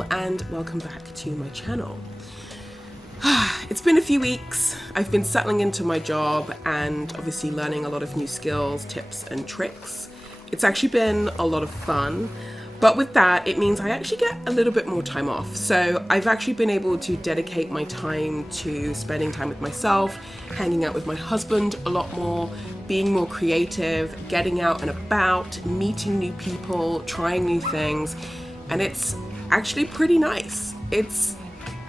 all, and welcome back to my channel. It's been a few weeks. I've been settling into my job and obviously learning a lot of new skills, tips and tricks. It's actually been a lot of fun, but with that it means I actually get a little bit more time off. So I've actually been able to dedicate my time to spending time with myself, hanging out with my husband a lot more, being more creative, getting out and about, meeting new people, trying new things, and it's actually pretty nice. It's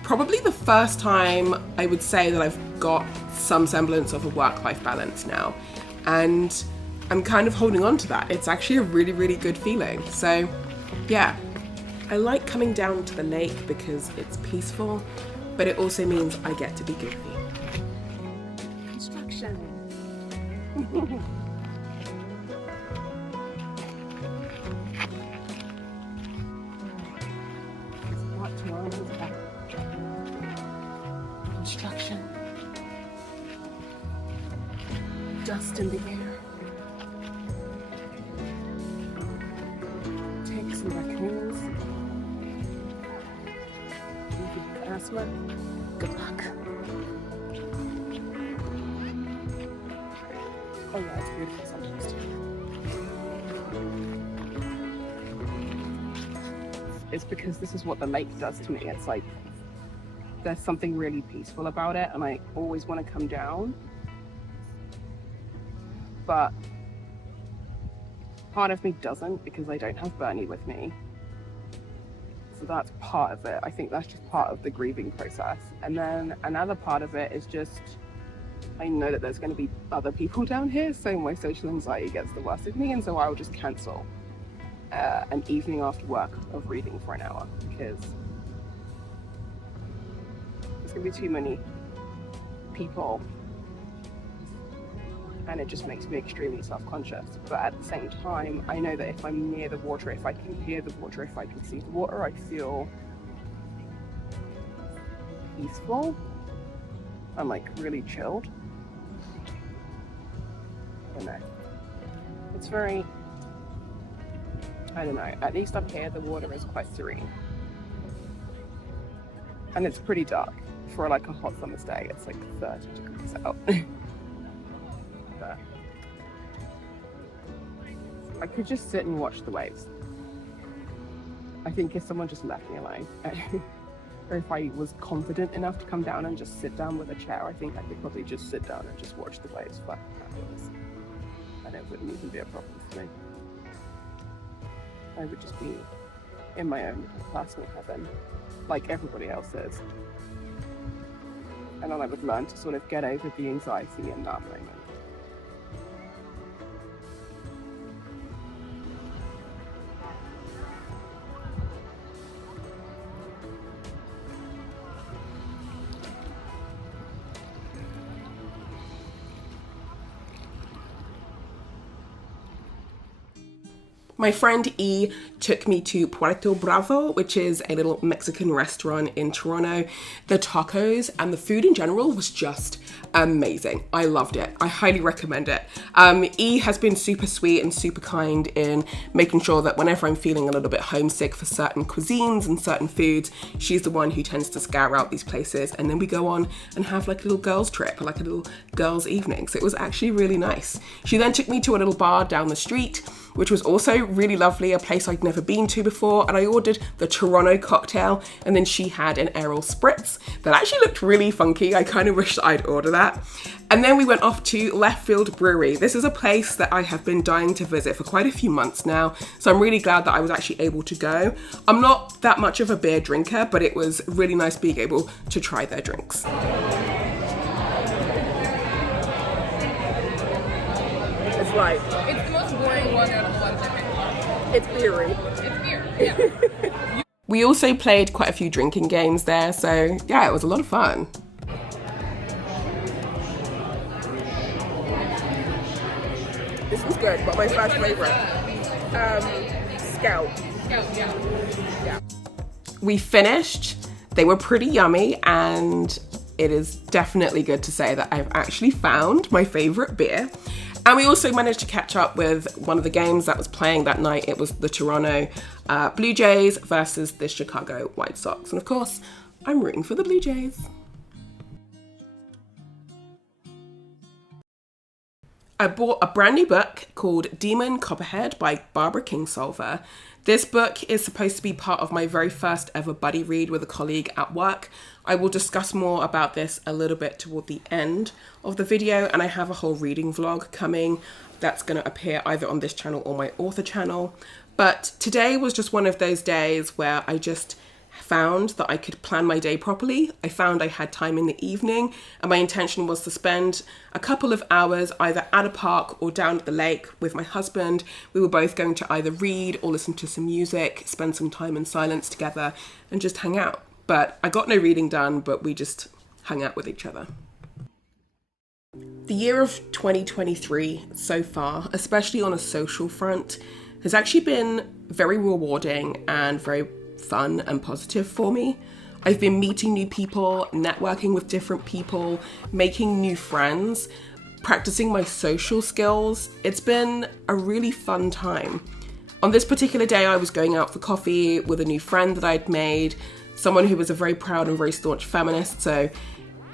probably the first time I would say that I've got some semblance of a work-life balance now, and I'm kind of holding on to that. It's actually a really, really good feeling. So yeah, I like coming down to the lake because it's peaceful, but it also means I get to be goofy. Construction. Construction. Dust in the air. Take some raccoons. Asthma. Good luck. Oh yeah, it's beautiful sometimes too. It's because this is what the lake does to me. It's like there's something really peaceful about it, and I always want to come down, but part of me doesn't because I don't have Bernie with me. So that's part of it. I think that's just part of the grieving process. And then another part of it is just, I know that there's going to be other people down here, so my social anxiety gets the worst of me, and so I'll just cancel an evening after work of reading for an hour because there's going to be too many people and it just makes me extremely self-conscious. But at the same time, I know that if I'm near the water, if I can hear the water, if I can see the water, I feel peaceful. I'm like really chilled. I don't know. It's very, I don't know, at least up here the water is quite serene. And it's pretty dark. For like a hot summer's day, it's like 30 degrees out. But I could just sit and watch the waves. I think if someone just left me alone, or if I was confident enough to come down and just sit down with a chair, I think I could probably just sit down and just watch the waves for hours. And it wouldn't even be a problem for me. I would just be in my own personal heaven, like everybody else is. And then I would learn to sort of get over the anxiety in that moment. My friend E took me to Puerto Bravo, which is a little Mexican restaurant in Toronto. The tacos and the food in general was just amazing. I loved it. I highly recommend it. E has been super sweet and super kind in making sure that whenever I'm feeling a little bit homesick for certain cuisines and certain foods, she's the one who tends to scour out these places, and then we go on and have like a little girls trip, like a little girls evening. So it was actually really nice. She then took me to a little bar down the street, which was also really lovely, a place I'd never been to before, and I ordered the Toronto cocktail, and then she had an Aperol Spritz that actually looked really funky. I kind of wish that I'd order that. And then we went off to Left Field Brewery. This is a place that I have been dying to visit for quite a few months now, so I'm really glad that I was actually able to go. I'm not that much of a beer drinker, but it was really nice being able to try their drinks. It's like, it's the most boring one out of the ones I picked. it's beery. It's beer, yeah. We also played quite a few drinking games there, so yeah, it was a lot of fun. This was good, but my first favourite, Scout. Yeah. We finished. They were pretty yummy, and it is definitely good to say that I've actually found my favourite beer. And we also managed to catch up with one of the games that was playing that night. It was the Toronto Blue Jays versus the Chicago White Sox. And of course, I'm rooting for the Blue Jays. I bought a brand new book called Demon Copperhead by Barbara Kingsolver. This book is supposed to be part of my very first ever buddy read with a colleague at work. I will discuss more about this a little bit toward the end of the video, and I have a whole reading vlog coming that's going to appear either on this channel or my author channel. But today was just one of those days where I just found that I could plan my day properly. I found I had time in the evening, and my intention was to spend a couple of hours either at a park or down at the lake with my husband. We were both going to either read or listen to some music, spend some time in silence together, and just hang out. But I got no reading done, but we just hung out with each other. The year of 2023 so far, especially on a social front, has actually been very rewarding and very fun and positive for me. I've been meeting new people, networking with different people, making new friends, practicing my social skills. It's been a really fun time. On this particular day, I was going out for coffee with a new friend that I'd made, someone who was a very proud and very staunch feminist, so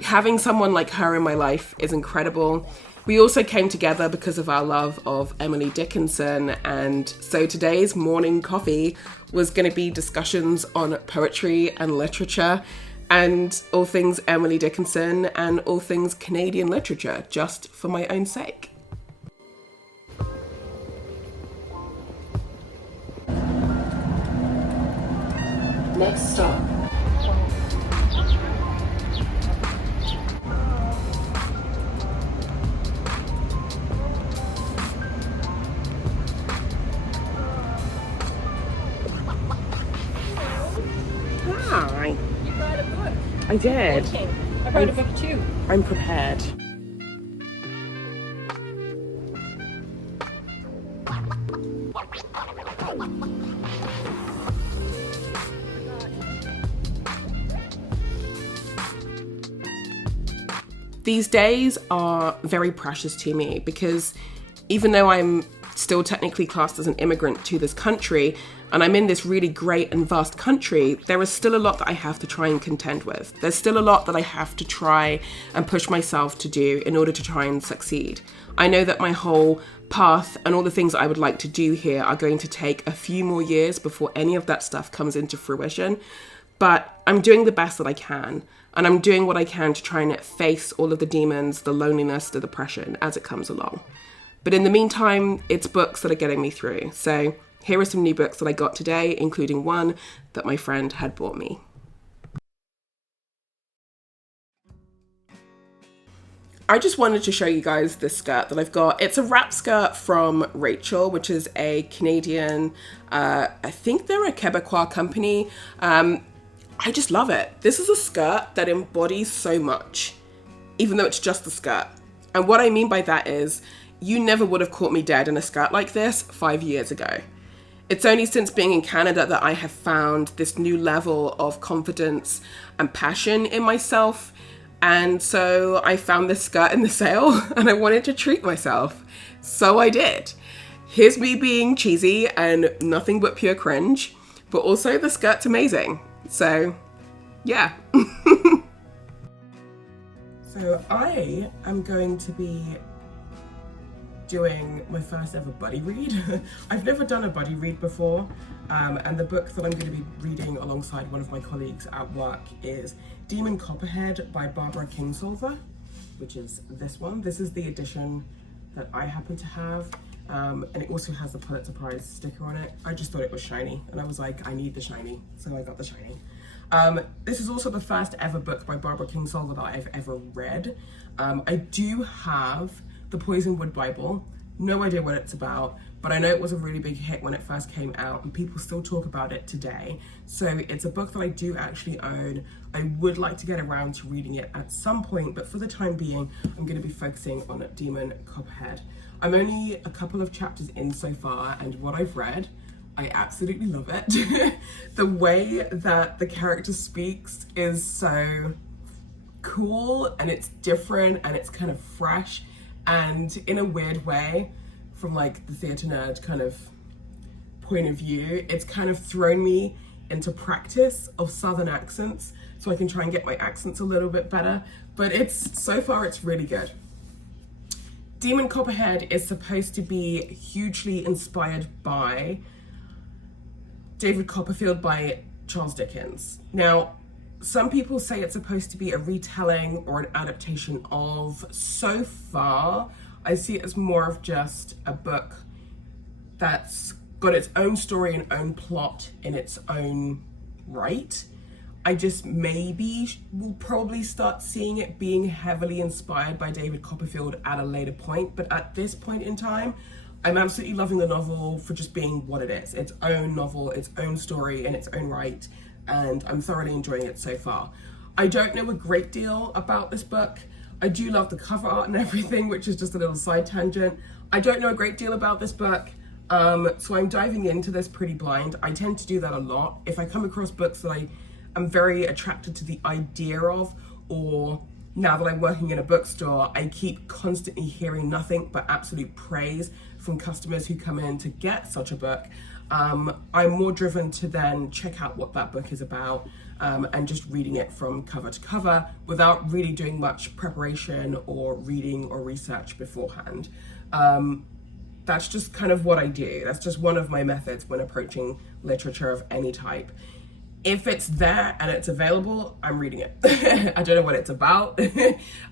having someone like her in my life is incredible. We also came together because of our love of Emily Dickinson, and so today's morning coffee was going to be discussions on poetry and literature and all things Emily Dickinson and all things Canadian literature, just for my own sake. Next stop. Hi. You brought a book. I did. Okay. I brought a book too. I'm prepared. These days are very precious to me because even though I'm still technically classed as an immigrant to this country, and I'm in this really great and vast country, there is still a lot that I have to try and contend with. There's still a lot that I have to try and push myself to do in order to try and succeed. I know that my whole path and all the things I would like to do here are going to take a few more years before any of that stuff comes into fruition, but I'm doing the best that I can, and I'm doing what I can to try and face all of the demons, the loneliness, the depression as it comes along. But in the meantime, it's books that are getting me through. So here are some new books that I got today, including one that my friend had bought me. I just wanted to show you guys this skirt that I've got. It's a wrap skirt from Rachel, which is a Canadian, I think they're a Quebecois company. I just love it. This is a skirt that embodies so much, even though it's just a skirt. And what I mean by that is, you never would have caught me dead in a skirt like this 5 years ago. It's only since being in Canada that I have found this new level of confidence and passion in myself. And so I found this skirt in the sale and I wanted to treat myself. So I did. Here's me being cheesy and nothing but pure cringe, but also the skirt's amazing. So yeah. So I am going to be doing my first ever buddy read. I've never done a buddy read before, and the book that I'm going to be reading alongside one of my colleagues at work is Demon Copperhead by Barbara Kingsolver, which is this one. This is the edition that I happen to have, and it also has the Pulitzer Prize sticker on it. I just thought it was shiny, and I was like, I need the shiny, so I got the shiny. This is also the first ever book by Barbara Kingsolver that I've ever read. I do have The Poisonwood Bible, no idea what it's about, but I know it was a really big hit when it first came out and people still talk about it today. So it's a book that I do actually own. I would like to get around to reading it at some point, but for the time being, I'm going to be focusing on Demon Copperhead. I'm only a couple of chapters in so far, and what I've read, I absolutely love it. The way that the character speaks is so cool, and it's different, and it's kind of fresh. And in a weird way, from like the theatre nerd kind of point of view, it's kind of thrown me into practice of Southern accents so I can try and get my accents a little bit better. But so far it's really good. Demon Copperhead is supposed to be hugely inspired by David Copperfield by Charles Dickens. Now, some people say it's supposed to be a retelling or an adaptation of. So far, I see it as more of just a book that's got its own story and own plot in its own right. I just maybe will probably start seeing it being heavily inspired by David Copperfield at a later point. But at this point in time, I'm absolutely loving the novel for just being what it is. Its own novel, its own story in its own right. And I'm thoroughly enjoying it so far. I don't know a great deal about this book. I do love the cover art and everything, which is just a little side tangent. I don't know a great deal about this book. So I'm diving into this pretty blind. I tend to do that a lot. If I come across books that I'm very attracted to the idea of, or now that I'm working in a bookstore, I keep constantly hearing nothing but absolute praise from customers who come in to get such a book. I'm more driven to then check out what that book is about and just reading it from cover to cover without really doing much preparation or reading or research beforehand. That's just kind of what I do. That's just one of my methods when approaching literature of any type. If it's there and it's available, I'm reading it. I don't know what it's about.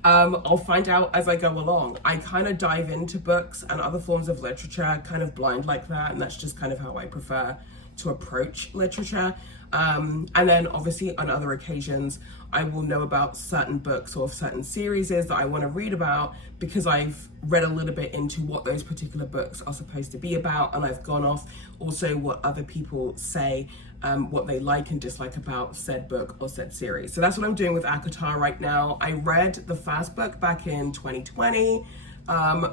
I'll find out as I go along. I kind of dive into books and other forms of literature kind of blind like that, and that's just kind of how I prefer to approach literature. And then obviously on other occasions, I will know about certain books or certain series that I want to read about because I've read a little bit into what those particular books are supposed to be about, and I've gone off also what other people say, what they like and dislike about said book or said series. So that's what I'm doing with ACOTAR right now. I read the first book back in 2020,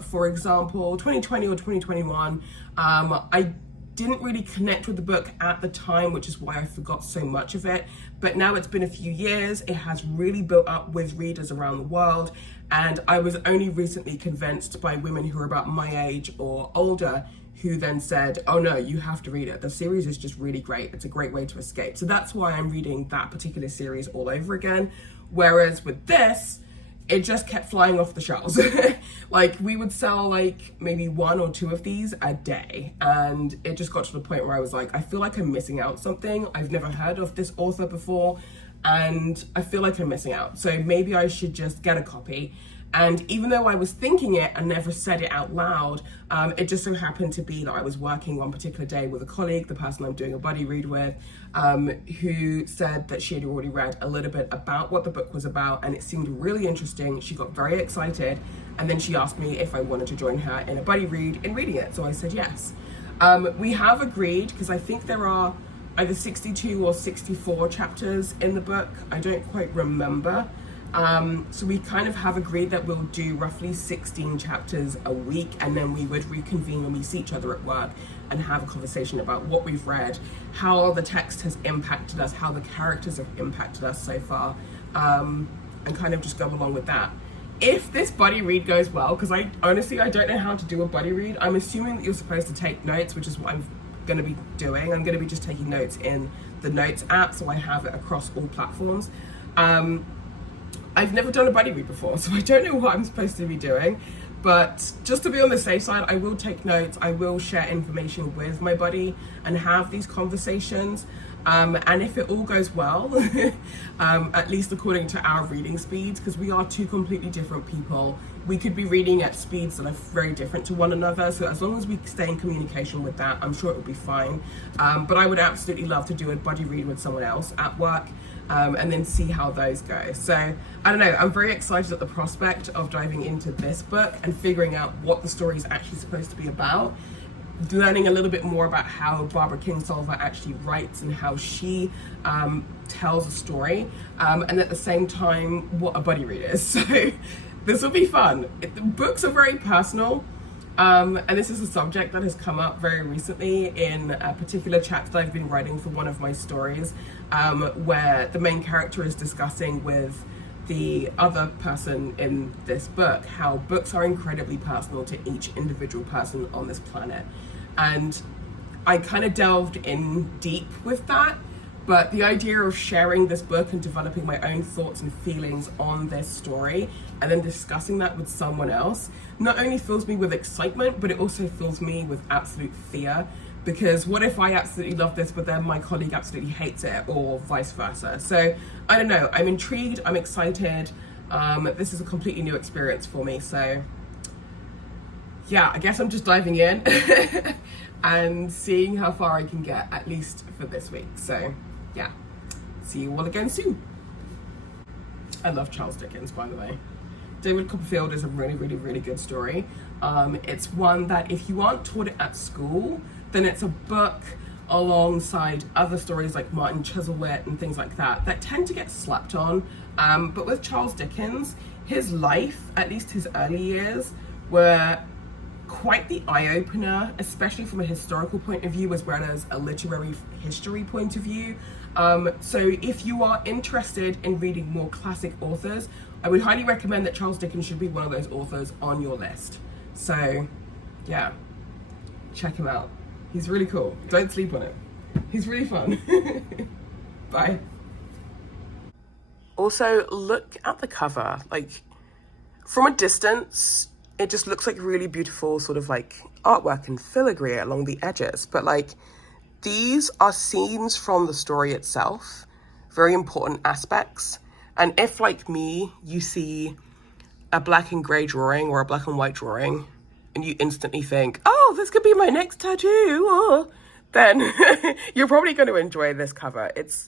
for example, 2020 or 2021. I didn't really connect with the book at the time, which is why I forgot so much of it. But now it's been a few years, it has really built up with readers around the world. And I was only recently convinced by women who are about my age or older who then said, oh no, you have to read it. The series is just really great. It's a great way to escape. So that's why I'm reading that particular series all over again. Whereas with this, it just kept flying off the shelves. Like we would sell like maybe 1 or 2 of these a day. And it just got to the point where I was like, I feel like I'm missing out something. I've never heard of this author before and I feel like I'm missing out. So maybe I should just get a copy. And even though I was thinking it and never said it out loud, it just so happened to be that I was working one particular day with a colleague, the person I'm doing a buddy read with, who said that she had already read a little bit about what the book was about and it seemed really interesting. She got very excited and then she asked me if I wanted to join her in a buddy read in reading it. So I said yes. We have agreed, because I think there are either 62 or 64 chapters in the book. I don't quite remember. So we kind of have agreed that we'll do roughly 16 chapters a week, and then we would reconvene when we see each other at work and have a conversation about what we've read, how the text has impacted us, how the characters have impacted us so far, and kind of just go along with that. If this buddy read goes well, because I don't know how to do a buddy read. I'm assuming that you're supposed to take notes, which is what I'm going to be doing. I'm going to be just taking notes in the Notes app, so I have it across all platforms. I've never done a buddy read before, so I don't know what I'm supposed to be doing. But just to be on the safe side, I will take notes. I will share information with my buddy and have these conversations. And if it all goes well, at least according to our reading speeds, because we are 2 completely different people, we could be reading at speeds that are very different to one another. So as long as we stay in communication with that, I'm sure it will be fine. But I would absolutely love to do a buddy read with someone else at work. And then see how those go. So I don't know, I'm very excited at the prospect of diving into this book and figuring out what the story is actually supposed to be about, learning a little bit more about how Barbara Kingsolver actually writes and how she tells a story, and at the same time what a buddy read is. So this will be fun. Books are very personal. And this is a subject that has come up very recently in a particular chapter that I've been writing for one of my stories, where the main character is discussing with the other person in this book, how books are incredibly personal to each individual person on this planet. And I kind of delved in deep with that, but the idea of sharing this book and developing my own thoughts and feelings on this story and then discussing that with someone else not only fills me with excitement, but it also fills me with absolute fear. Because what if I absolutely love this, but then my colleague absolutely hates it, or vice versa? So I don't know, I'm intrigued, I'm excited. This is a completely new experience for me. So yeah, I guess I'm just diving in and seeing how far I can get, at least for this week. So yeah, see you all again soon. I love Charles Dickens, by the way. David Copperfield is a really, really, really good story. It's one that if you aren't taught it at school, then it's a book alongside other stories like Martin Chuzzlewit and things like that tend to get slapped on. But with Charles Dickens, his life, at least his early years, were quite the eye-opener, especially from a historical point of view as well as a literary history point of view. So if you are interested in reading more classic authors, I would highly recommend that Charles Dickens should be one of those authors on your list. So yeah, check him out. He's really cool. Don't sleep on it. He's really fun. Bye. Also, look at the cover. Like, from a distance, it just looks like really beautiful sort of like artwork and filigree along the edges. But like, these are scenes from the story itself, very important aspects. And if, like me, you see a black and gray drawing or a black and white drawing, and you instantly think, oh, this could be my next tattoo, oh, then you're probably going to enjoy this cover. It's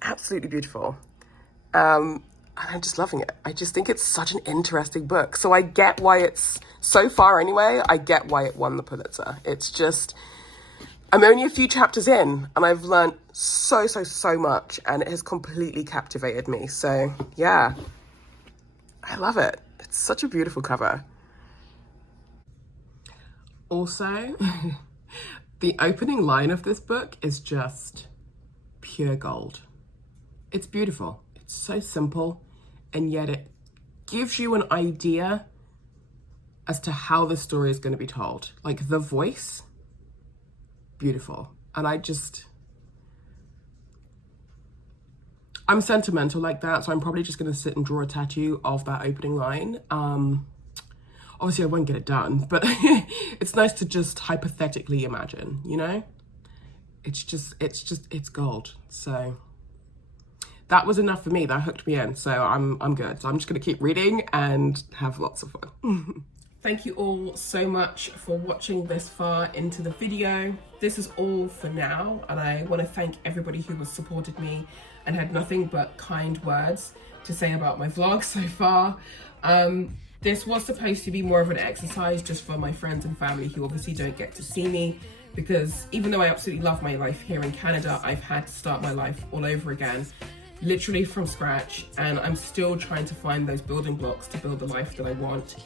absolutely beautiful. I'm just loving it. I just think it's such an interesting book. So I get why it's, so far anyway, I get why it won the Pulitzer. It's just, I'm only a few chapters in, and I've learned so much, and it has completely captivated me. So yeah, I love it. It's such a beautiful cover. Also, the opening line of this book is just pure gold. It's beautiful. It's so simple, and yet it gives you an idea as to how the story is going to be told. Like, the voice, beautiful. And I'm sentimental like that, so I'm probably just going to sit and draw a tattoo of that opening line. Obviously I won't get it done, but it's nice to just hypothetically imagine, you know? It's gold. So that was enough for me. That hooked me in. So I'm good. So I'm just gonna keep reading and have lots of fun. Thank you all so much for watching this far into the video. This is all for now, and I want to thank everybody who has supported me and had nothing but kind words to say about my vlog so far. This was supposed to be more of an exercise just for my friends and family who obviously don't get to see me, because even though I absolutely love my life here in Canada, I've had to start my life all over again, literally from scratch, and I'm still trying to find those building blocks to build the life that I want.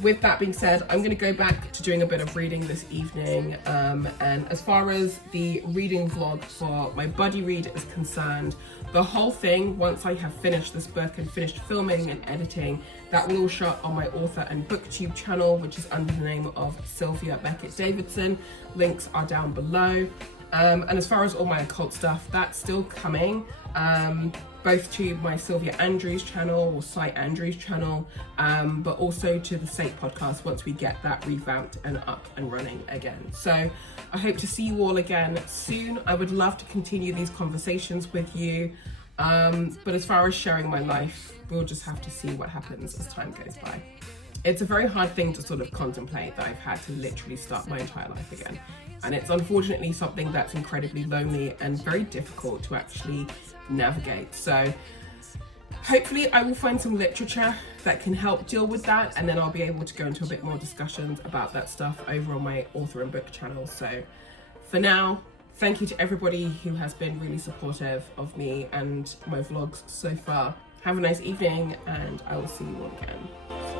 With that being said, I'm going to go back to doing a bit of reading this evening, and as far as the reading vlog for my buddy read is concerned, the whole thing, once I have finished this book and finished filming and editing, that will all show up on my author and booktube channel, which is under the name of Sylvia Beckett Davidson. Links are down below. And as far as all my occult stuff, that's still coming, both to my Sylvia Andrews channel or Cy Andrews channel, but also to the Sate podcast once we get that revamped and up and running again. So I hope to see you all again soon. I would love to continue these conversations with you, but as far as sharing my life, we'll just have to see what happens as time goes by. It's a very hard thing to sort of contemplate that I've had to literally start my entire life again. And it's unfortunately something that's incredibly lonely and very difficult to actually navigate. So hopefully I will find some literature that can help deal with that, and then I'll be able to go into a bit more discussions about that stuff over on my author and book channel. So for now, thank you to everybody who has been really supportive of me and my vlogs so far. Have a nice evening, and I will see you all again.